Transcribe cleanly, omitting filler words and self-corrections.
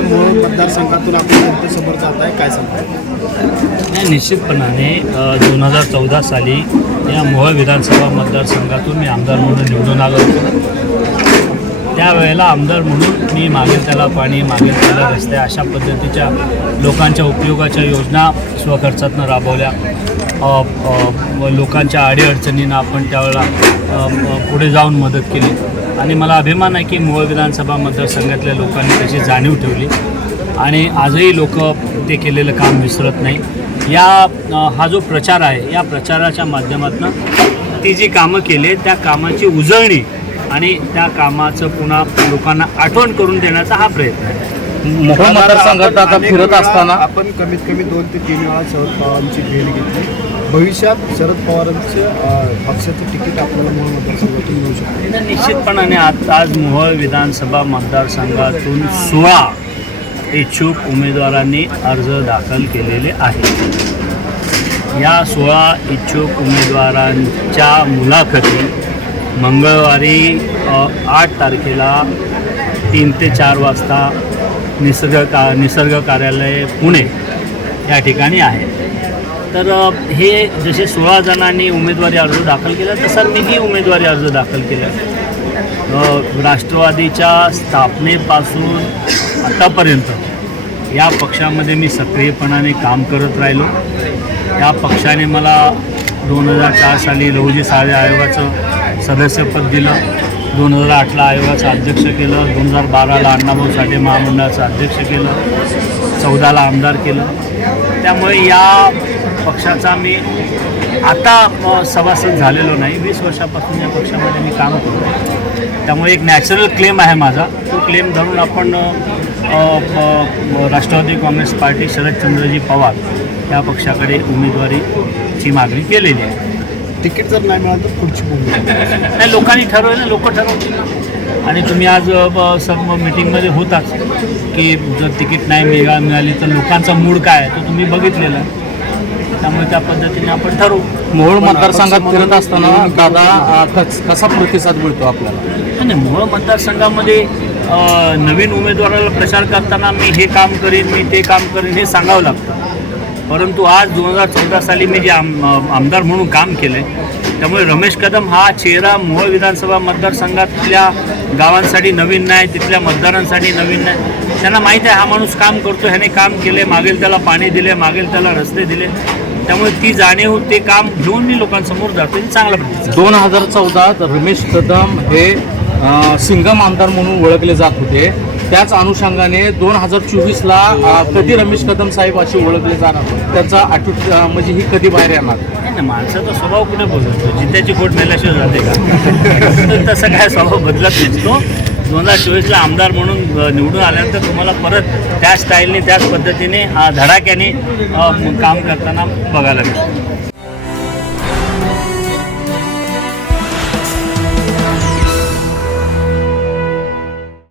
मूळ मतदारसंघातून आपण जनतेसमोर जात आहे, काय सांगताय? निश्चितपणाने 2014 साली या मोहोळ विधानसभा मतदारसंघातून मी आमदार म्हणून निवडून आलो होतो. त्यावेळेला आमदार म्हणून मी मागेल त्याला पाणी, मागेल त्याला रस्ते अशा पद्धतीच्या लोकांच्या उपयोगाच्या योजना स्वखर्चातून राबवल्या. लोकांच्या अडीअडचणींना आपण त्यावेळेला पुढे जाऊन मदत केली आणि मला अभिमान आहे की मोहोळ विधानसभा मतदारसंघातल्या लोकांनी त्याची जाणीव ठेवली आणि आजही लोक ते केलेलं काम विसरत नाही. हा जो प्रचार आहे, या प्रचाराच्या माध्यमातून ती जी कामं केली त्या कामाची उजळणी आणि त्या कामाचं पुन्हा लोकांना आठवण करून देण्याचा हा प्रयत्न आहे. मोहोळ मतदारसंघात आता फिरत असताना आपण कमीत कमी 2 ते 3 वेळा शरद पवारांची भेट घेतली. भविष्यात शरद पवारांचे पक्षाचं तिकीट आपल्याला मोहोळ मतदारसंघातून मिळू शकते? निश्चितपणाने आज मोहोळ विधानसभा मतदारसंघातून 16 इच्छुक उमेदवारांनी अर्ज दाखल केलेले आहेत. या 16 इच्छुक उमेदवारांच्या मुलाखती मंगळवारी 8 तारखेला 3 ते 4 वाजता निसर्ग कार्यालय पुणे या ठिकाणी आहे. तर हे जसे 16 जणांनी उमेदवारी अर्ज दाखल केला तसा मीही उमेदवारी अर्ज दाखल केला. राष्ट्रवादीच्या स्थापनेपासून आतापर्यंत या पक्षामध्ये मी सक्रियपणाने काम करत राहिलो. या पक्षाने मला 2004 साली लहुजी साळवे आयोगाचं सदस्यपद दिलं, 2008ला आयोगाचं अध्यक्ष केलं, 2012ला अण्णाभाऊ साठे महामंडळाचं अध्यक्ष केलं, 14ला आमदार केलं. त्यामुळे या पक्षाचा मी आता सभासद झालेलो नाही, 20 वर्षापासून या पक्षामध्ये मी काम करतो. त्यामुळे एक नॅचरल क्लेम आहे माझा. तो क्लेम धरून आपण राष्ट्रवादी काँग्रेस पार्टी शरदचंद्रजी पवार या पक्षाकडे उमेदवारीची मागणी केलेली आहे. तिकीट जर नाही मिळालं तर पुढची भूमिका नाही, लोकांनी ठरवलं, लोक ठरवतील ना. आणि तुम्ही आज सर्व मीटिंगमध्ये होताच की जर तिकीट नाही मिळाली तर लोकांचा मूड काय आहे तो तुम्ही बघितलेला आहे. त्यामुळे त्या पद्धतीने आपण ठरवू. मोहोळ मतदारसंघात फिरत असताना दादा कसा प्रतिसाद मिळतो आपल्याला? नाही, मोहोळ मतदारसंघामध्ये नवीन उमेदवाराला प्रचार करताना मी हे काम करीन, मी ते काम करीन हे सांगावं लागतं. परंतु आज 2014 साली मी जे आमदार म्हणून काम केलं आहे, त्यामुळे रमेश कदम हा चेहरा मोहोळ विधानसभा मतदारसंघातल्या गावांसाठी नवीन नाही, तिथल्या मतदारांसाठी नवीन नाही. त्यांना माहीत आहे हा माणूस काम करतो, ह्याने काम केले, मागेल त्याला पाणी दिले, मागेल त्याला रस्ते दिले. त्यामुळे ती जाणीव, ते काम घेऊन मी लोकांसमोर जातो. चांगला प्रतिसाद. 2014 रमेश कदम हे सिंगम आमदार म्हणून ओळखले जात होते. त्याच अनुषंगाने 2024ला कधी रमेश कदम साहेब असे ओळखले जाणार, त्याचा अटूट म्हणजे ही कधी बाहेर येणार? नाही, माणसाचा स्वभाव कुठे बदलतो? जित्याची खोट मेल्याशिवाय जाते का? तसं काय स्वभाव बदलत नसतो. 2024ला आमदार म्हणून निवडून आल्यानंतर तुम्हाला परत त्या स्टाईलने, त्याच पद्धतीने धडाक्याने काम करताना बघायला मिळतं.